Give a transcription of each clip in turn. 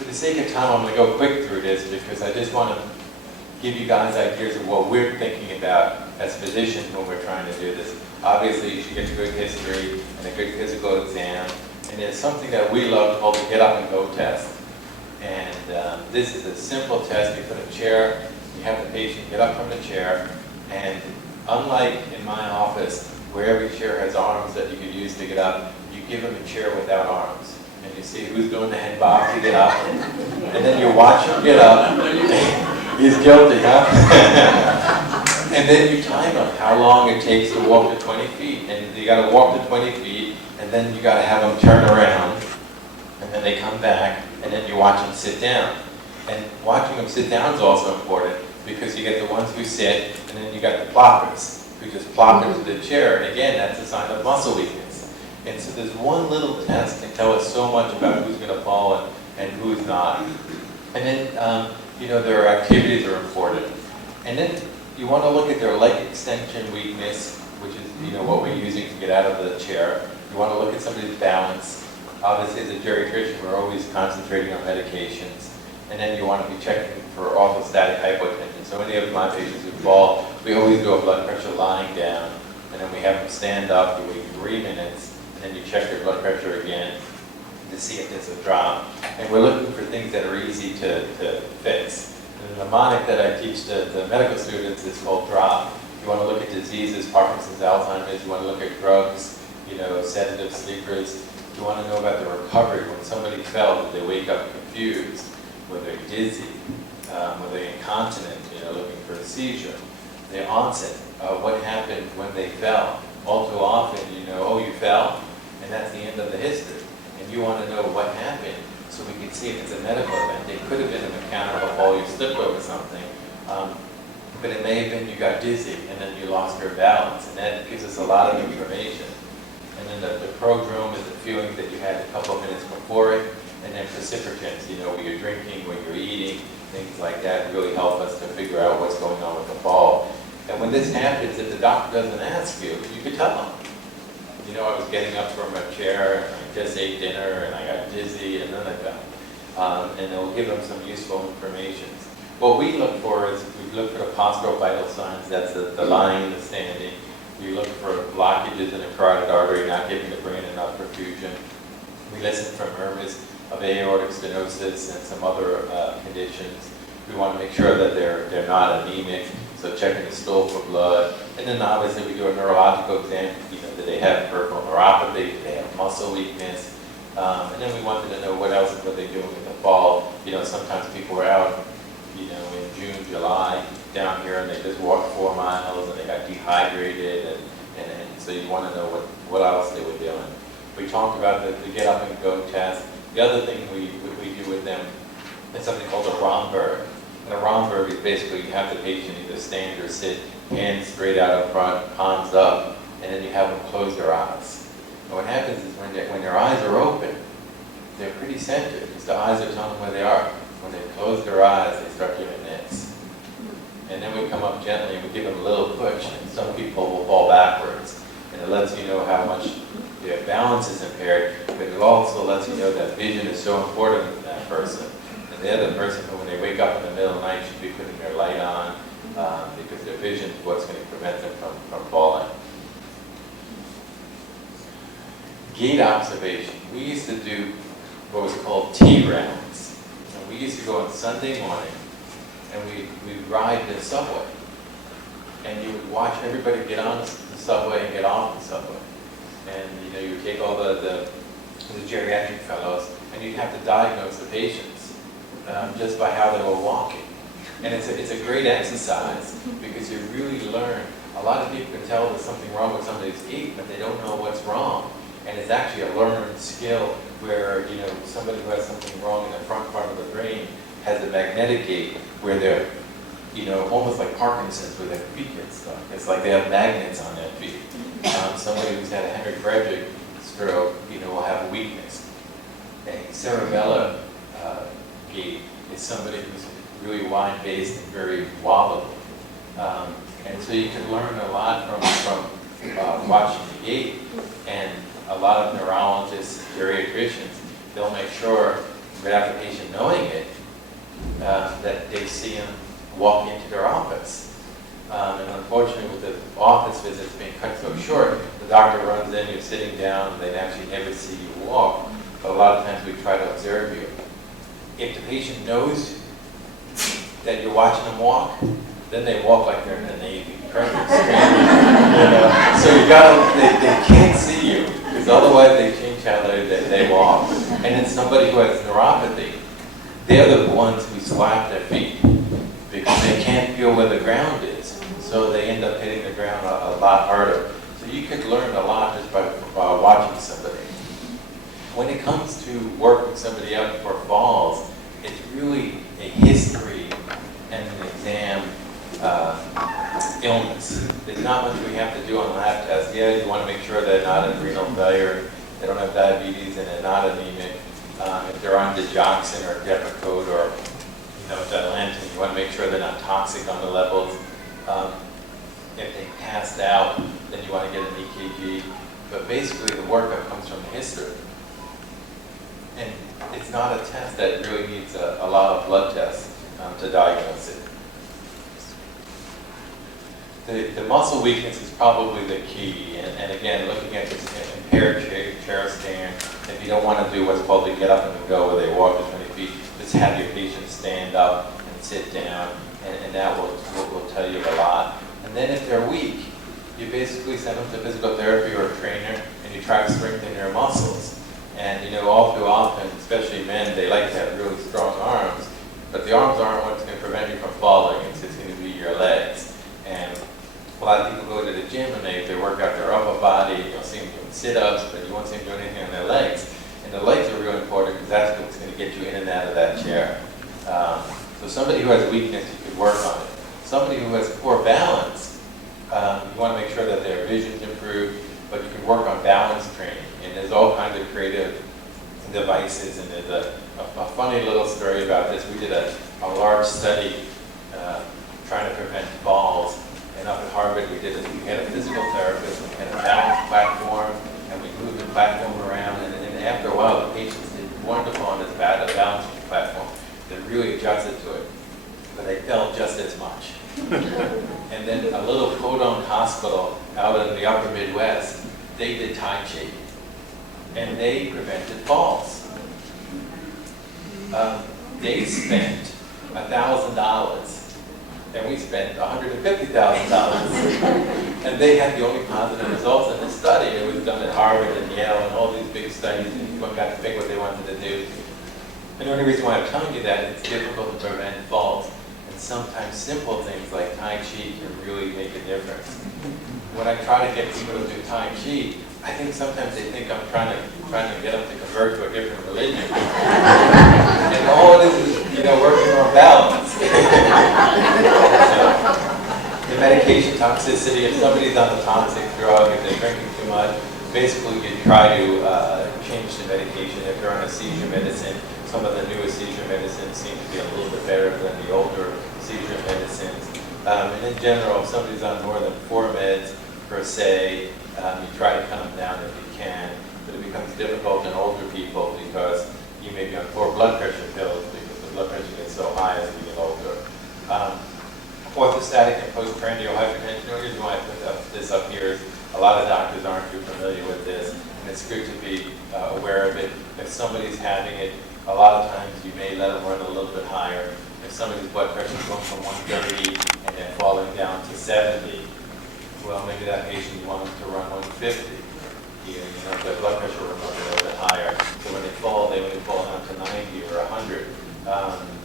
For the sake of time, I'm going to go quick through this because I just want to give you guys ideas of what we're thinking about as physicians when we're trying to do this. Obviously, you should get a good history and a good physical exam. And there's something that we love called the Get Up and Go test. And this is a simple test. You put a chair, you have the patient get up from the chair, and unlike in my office, where every chair has arms that you could use to get up, you give them a chair without arms. And you see who's doing the head bob to get up. And then you watch him get up. He's guilty, huh? And then you time him how long it takes to walk to 20 feet. And you got to walk to 20 feet, and then you got to have them turn around. And then they come back, and then you watch them sit down. And watching them sit down is also important because you get the ones who sit, and then you got the ploppers who just plop into the chair. And again, that's a sign of muscle weakness. And so there's one little test can tell us so much about who's going to fall and who's not. And then, their activities are important. And then you want to look at their leg extension weakness, which is, what we're using to get out of the chair. You want to look at somebody's balance. Obviously, as a geriatrician, we're always concentrating on medications. And then you want to be checking for orthostatic hypotension. So any of my patients who fall, we always do a blood pressure lying down. And then we have them stand up, you wait 3 minutes, and then you check their blood pressure again to see if there's a drop. And we're looking for things that are easy to fix. And the mnemonic that I teach the medical students is called DROP. You want to look at diseases, Parkinson's, Alzheimer's. You want to look at drugs, sedatives, sleepers. You want to know about the recovery. When somebody fell, did they wake up confused? Were they dizzy? Were they incontinent, looking for a seizure? The onset, what happened when they fell. All too often, you fell, and that's the end of the history. And you want to know what happened so we can see if it's a medical event. It could have been a mechanical fall, you slipped over something, but it may have been you got dizzy and then you lost your balance, and that gives us a lot of information. And then the prodrome is the feeling that you had a couple of minutes before it, and then precipitants, when you're drinking, when you're eating, things like that really help us to figure out what's going on with the fall. And when this happens, if the doctor doesn't ask you, you could tell them. I was getting up from a chair, and I just ate dinner, and I got dizzy, and then I fell. And it'll give them some useful information. What we look for is, we look for the postural vital signs, that's the lying and the standing. We look for blockages in the carotid artery, not giving the brain enough perfusion. We listen for murmurs of aortic stenosis and some other conditions. We want to make sure that they're not anemic, so checking the stool for blood. And then obviously we do a neurological exam. Do they have peripheral neuropathy? Do they have muscle weakness? And then we wanted to know what else were they doing in the fall. Sometimes people were out, in June, July, down here, and they just walked 4 miles, and they got dehydrated, and so you want to know what else they were doing. We talked about the Get Up and Go test. The other thing we do with them is something called a Bromberg. And a Bromberg is basically you have the patient either stand or sit, hands straight out in front, palms up, and then you have them close their eyes. And what happens is when their eyes are open, they're pretty centered, because the eyes are telling them where they are. When they close their eyes, they start giving this. And then we come up gently and we give them a little push, and some people will fall backwards. And it lets you know how much their balance is impaired, but it also lets you know that vision is so important to that person. And the other person, when they wake up in the middle of the night, should be putting their light on, because their vision is what's going to prevent them from falling. Gait observation. We used to do what was called tea rounds. And we used to go on Sunday morning, and we'd ride the subway. And you would watch everybody get on the subway and get off the subway. And you would take all the geriatric fellows, and you'd have to diagnose the patients just by how they were walking. And it's a great exercise because you really learn. A lot of people can tell there's something wrong with somebody's gait, but they don't know what's wrong. And it's actually a learned skill where somebody who has something wrong in the front part of the brain has a magnetic gait where they're almost like Parkinson's, where their feet get stuck. It's like they have magnets on their feet. Somebody who's had a hemorrhagic stroke, will have a weakness. A cerebellar gait is somebody who's really wide-based and very wobbly. And so you can learn a lot from watching the gait. And a lot of neurologists, geriatricians, they'll make sure without the patient knowing it, that they see him walk into their office. And unfortunately, with the office visits being cut so short, the doctor runs in, you're sitting down, and they actually never see you walk. But a lot of times we try to observe you. If the patient knows that you're watching them walk, then they walk like they're in the Navy. Perfect straight. So you gotta, they can't see you, because otherwise they change how they walk. And then somebody who has neuropathy, they're the ones who slap their feet, because they can't feel where the ground is. So they end up hitting the ground a lot harder. So you could learn a lot just by watching somebody. When it comes to working somebody up for falls, it's really a history and an exam illness. There's not much we have to do on lab tests. Yeah, you want to make sure they're not in renal failure, they don't have diabetes, and they're not anemic. If they're on digoxin or Depakote or Dilantin, you want to make sure they're not toxic on the levels. If they passed out, then you want to get an EKG. But basically, the workup comes from the history. And it's not a test that really needs a lot of blood tests to diagnose it. The muscle weakness is probably the key. And again, looking at this impaired chair stand, if you don't want to do what's called the get up and go, where they walk to 20 feet, just have your patient stand up and sit down, and that will tell you a lot. And then if they're weak, you basically send them to physical therapy or a trainer, and you try to strengthen their muscles. And all too often, especially men, they like to have really strong arms, but the arms aren't what's going to prevent you from falling. It's going to be your legs. And a lot of people go to the gym and they work out their upper body. You'll see them doing sit-ups, but you won't see them doing anything on their legs. And the legs are real important because that's what's going to get you in and out of that chair. So somebody who has weakness, you could work on it. Somebody who has poor balance, you want to make sure that their vision's improved, but you can work on balance training. And there's all kinds of creative devices, and there's a funny little story about this. We did a large study trying to prevent falls, and up at Harvard we had a physical therapist, we had a balance platform, and we moved the platform around, and after a while the patients did wonderful on this balance platform. They really adjusted to it, but they fell just as much. And then a little podunk hospital out in the upper Midwest, they did Tai Chi, and they prevented falls. They spent $1,000, and we spent $150,000. And they had the only positive results in this study. It was done at Harvard and Yale and all these big studies, and everyone got to pick what they wanted to do. And the only reason why I'm telling you that, it's difficult to prevent falls. And sometimes simple things like Tai Chi can really make a difference. When I try to get people to do Tai Chi, I think sometimes they think I'm trying to get them to convert to a different religion. And all it is working on balance. So, the medication toxicity, if somebody's on a toxic drug, if they're drinking too much, basically you try to change the medication. If they're on a seizure medicine, some of the newer seizure medicines seem to be a little bit better than the older seizure medicines. And in general, if somebody's on more than 4 meds per se, you try to cut them down if you can, but it becomes difficult in older people because you may be on 4 blood pressure pills because the blood pressure gets so high as you get older. Orthostatic and postprandial hypertension, the reason why I put this up here is a lot of doctors aren't too familiar with this, and it's good to be aware of it. If somebody's having it, a lot of times you may let them run a little bit higher. If somebody's blood pressure is going from 130 and then falling down to 70, well, maybe that patient you want them to run 150. Their blood pressure will run a little bit higher. So when they fall, they only fall down to 90 or 100.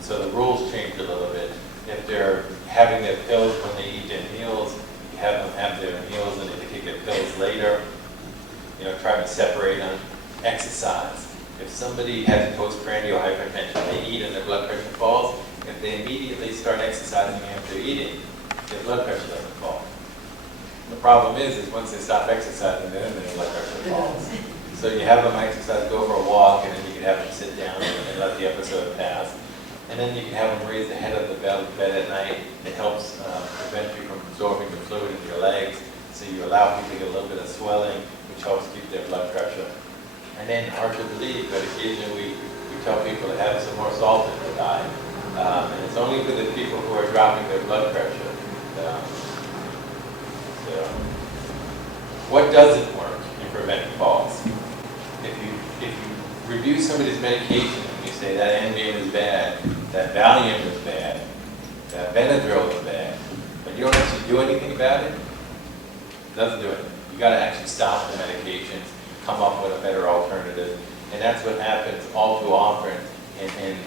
So the rules change a little bit. If they're having their pills when they eat their meals, you have them have their meals and they can take their pills later. Try to separate them. Exercise. If somebody has postprandial hypertension, they eat and their blood pressure falls, if they immediately start exercising after eating, their blood pressure doesn't fall. The problem is once they stop exercising, then their blood pressure falls. So you have them exercise, go for a walk, and then you can have them sit down and let the episode pass. And then you can have them raise the head of the bed at night. It helps prevent you from absorbing the fluid in your legs. So you allow people to get a little bit of swelling, which helps keep their blood pressure. And then hard to believe, but occasionally we we tell people to have some more salt in their diet. And it's only for the people who are dropping their blood pressure. So, what doesn't work in preventing falls? If you review somebody's medication and you say that Ambien is bad, that Valium is bad, that Benadryl is bad, but you don't actually do anything about it, it doesn't do anything. You got to actually stop the medications, come up with a better alternative, and that's what happens all too often. And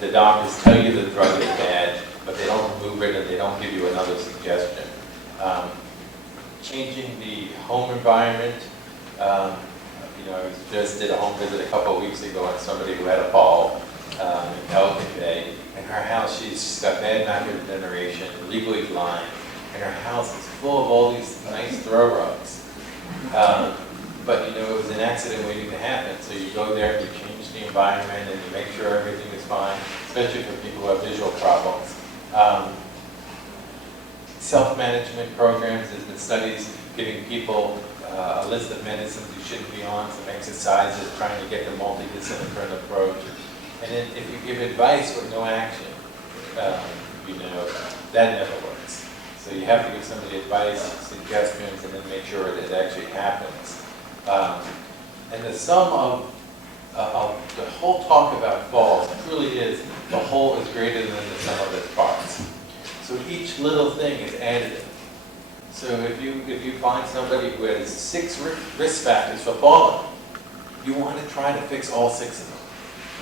the doctors tell you the drug is bad, but they don't remove it and they don't give you another suggestion. Changing the home environment. I just did a home visit a couple of weeks ago on somebody who had a fall in Pelican Bay. In her house, she's got bad macular degeneration, legally blind, and her house is full of all these nice throw rugs. But it was an accident waiting to happen. So you go there, you change the environment, and you make sure everything is fine, especially for people who have visual problems. Self-management programs, there's been studies giving people a list of medicines you shouldn't be on, some exercises, trying to get the multidisciplinary approach. And then if you give advice with no action, that never works. So you have to give somebody advice, suggestions, and then make sure that it actually happens. And the sum of the whole talk about falls truly is the whole is greater than the sum of its parts. So each little thing is additive. So if you find somebody who has 6 risk factors for falling, you want to try to fix all 6 of them.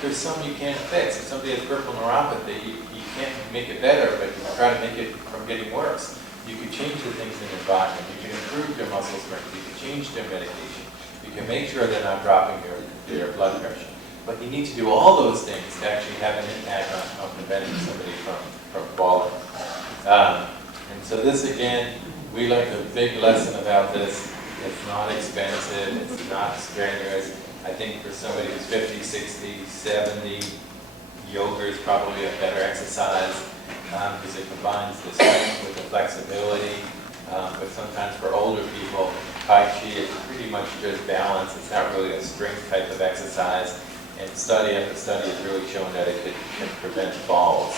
There's some you can't fix. If somebody has peripheral neuropathy, you can't make it better, but you can try to make it from getting worse. You can change the things in their body. You can improve their muscle strength. You can change their medication. You can make sure they're not dropping their blood pressure. But you need to do all those things to actually have an impact on preventing somebody from falling. And so this, again, we learned a big lesson about this. It's not expensive. It's not strenuous. I think for somebody who's 50, 60, 70, yoga is probably a better exercise because it combines the strength with the flexibility. But sometimes for older people, Tai Chi is pretty much just balance. It's not really a strength type of exercise. And study after study has really shown that it can prevent falls.